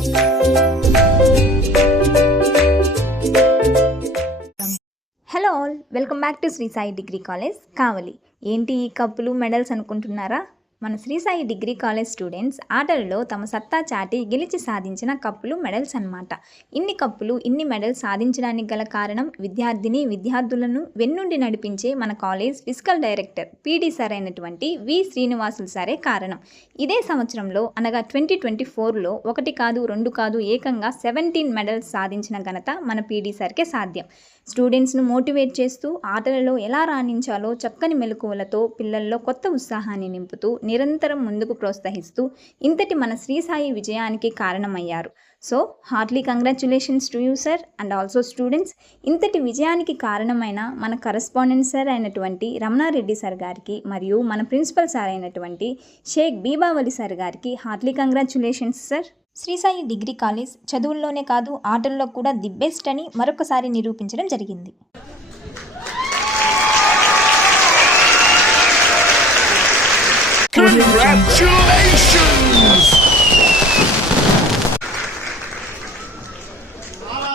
Hello all, welcome back to Shri Sai degree college Kavali. ఏంటి ఈ కప్పులు మెడల్స్ అనుకుంటున్నారా? మన Shri Sai degree college students ఆటలలో తమ సత్తా చాటి గెలిచి సాధించిన కప్పులు మెడల్స్ అన్నమాట. ఇన్ని కప్పులు ఇన్ని మెడల్స్ సాధించడానికి గల కారణం విద్యార్థులను వెన్నుండి నడిపించే మన college physical director PD sir అయినటువంటి వి శ్రీనివాసులు సారే కారణం. ఇదే సంవత్సరంలో అనగా 2024లో 1 కాదు 2 కాదు ఏకంగా 17 మెడల్స్ సాధించిన ఘనత మన పీడీ సార్కే సాధ్యం. స్టూడెంట్స్ను మోటివేట్ చేస్తూ ఆటలలో ఎలా రాణించాలో చక్కని మెలకువలతో పిల్లల్లో కొత్త ఉత్సాహాన్ని నింపుతూ నిరంతరం ముందుకు ప్రోత్సహిస్తూ ఇంతటి మన శ్రీ సాయి విజయానికి కారణమయ్యారు. So heartly congratulations to you sir and also students. ఇంతటి విజయానికి కారణమైన మన కరెస్పాండెంట్ సార్ అయినటువంటి రమణారెడ్డి సార్ గారికి మరియు మన ప్రిన్సిపల్ సార్ అయినటువంటి షేక్ బీబావలి సార్ గారికి heartly congratulations sir. Shri Sai degree college చదువుల్లోనే కాదు ఆటల్లో కూడా ది బెస్ట్ అని మరొకసారి నిరూపించడం జరిగింది. చాలా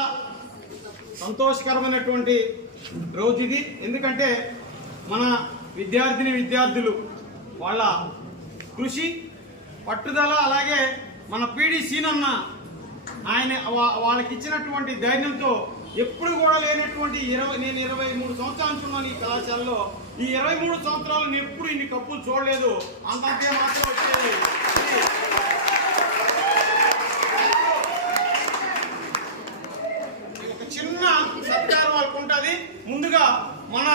సంతోషకరమైనటువంటి రోజు ఇది. ఎందుకంటే మన విద్యార్థులు వాళ్ళ కృషి పట్టుదల, అలాగే మన పీడీ సీనన్న ఆయన వాళ్ళకి ఇచ్చినటువంటి ధైర్యంతో ఎప్పుడు కూడా లేనటువంటి నేను 23 సంవత్సరాల నుంచి ఉన్నాను ఈ కళాశాలలో. ఈ 23 సంవత్సరాలు నేను ఎప్పుడు ఇన్ని కప్పులు చూడలేదు. అంతంతే మాత్రం వచ్చేది. ఒక చిన్న సత్కారం వాళ్ళకు ఉంటుంది. ముందుగా మన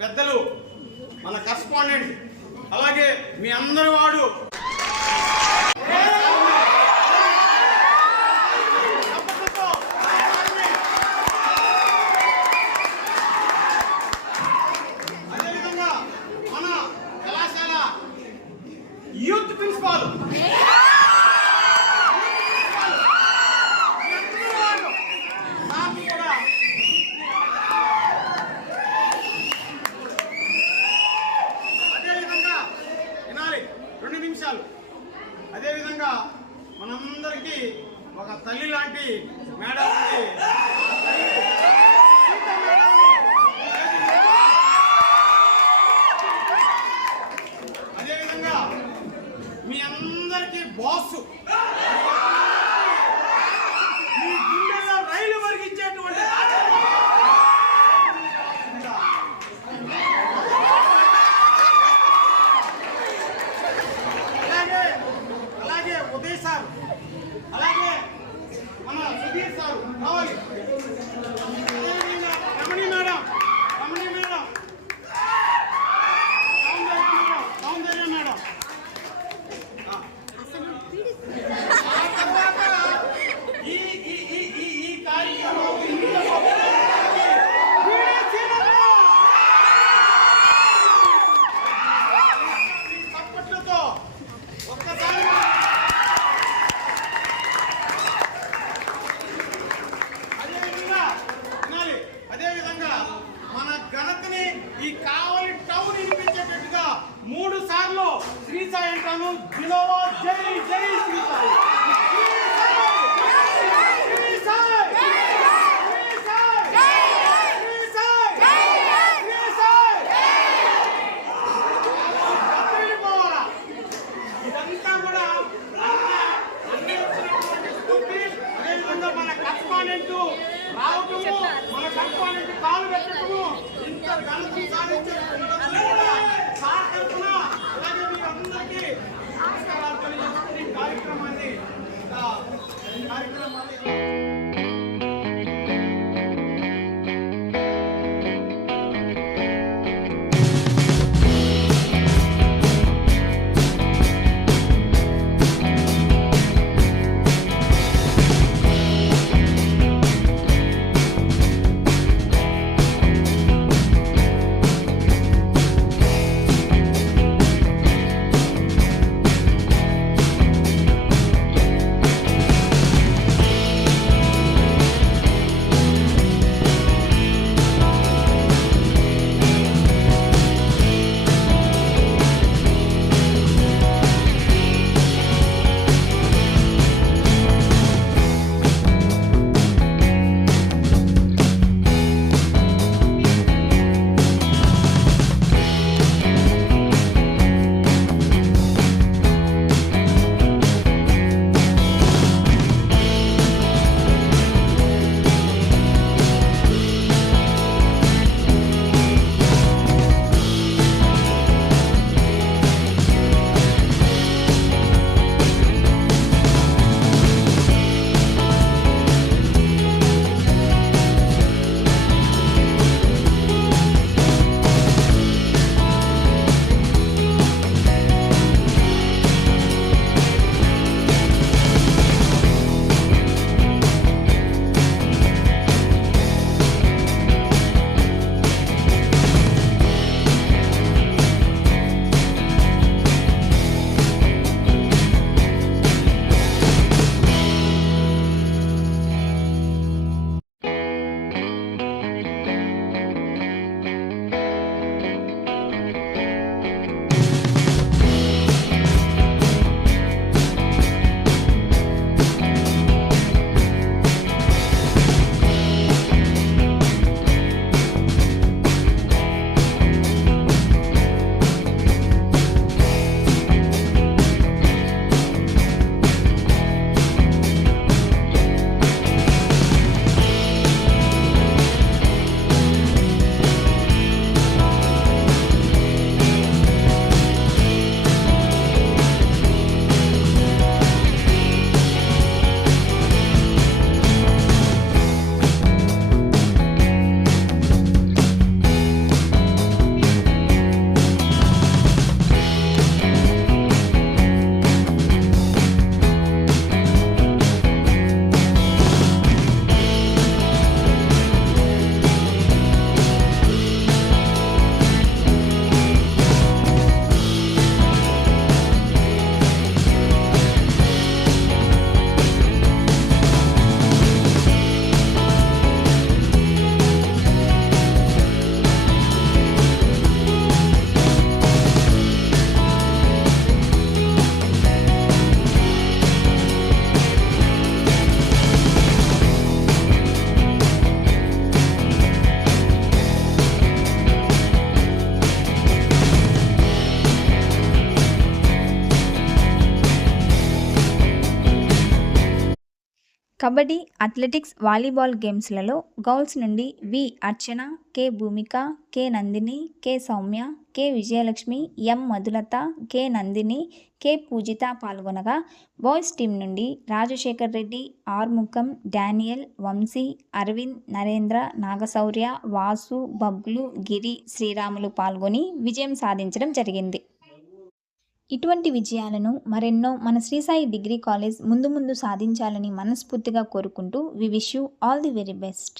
పెద్దలు, మన కరెస్పాండెంట్, అలాగే మీ అందరి వాడు యూత్ ప్రిన్సిపాల్ అదేవిధంగా వినాలి 2 నిమిషాలు. అదేవిధంగా మనందరికీ ఒక తల్లి లాంటి మేడం ఉంది. అదేవిధంగా మీ అందరికీ బాసు, మీ గుండెల్లో రైలు మరిగించేటువంటి అలాగే ఉదయ్ సార్, అలాగే మన సుధీర్ సార్ కావాలి. రమణి మేడం, సౌందర్య మేడం. ఆ తర్వాత ఈ కార్యక్రమం తప్పట్లతో ఒక్కసారి అదేవిధంగా మన ఘనతని ఈ కావలి టౌన్ వినిపించేటట్టుగా 3 సార్లు శ్రీ సాయి అంటాను. జిలోవా జై జై శ్రీ సాయి. ఇదంతా కూడా అదేవిధంగా మన కరెస్పాండెంట్ రావటము, మన కరెస్పాండెంట్ కాలు పెట్టడము, ఇంత ఘనత సాధించే సార్ తరఫున అలాగే మీ అందరికీ నమస్కారాలు తెలియజేస్తూ ఈ కార్యక్రమాన్ని కబడ్డీ, అథ్లెటిక్స్, వాలీబాల్ గేమ్స్లలో గౌల్స్ నుండి V Archana, K Bhoomika, K Nandini, K Soumya, K Vijayalakshmi, M Madhulatha, K Nandini, K Poojitha పాల్గొనగా బాయ్స్ టీం నుండి రాజశేఖర్ రెడ్డి, ఆర్ముఖం, డానియల్, వంశీ, అరవింద్, నరేంద్ర, నాగశౌర్య, వాసు, బబ్లు, గిరి, శ్రీరాములు పాల్గొని విజయం సాధించడం జరిగింది. ఇటువంటి విజయాలను మరెన్నో మన శ్రీ సాయి డిగ్రీ కాలేజ్ ముందు ముందు సాధించాలని మనస్ఫూర్తిగా కోరుకుంటూ we wish you all the very best.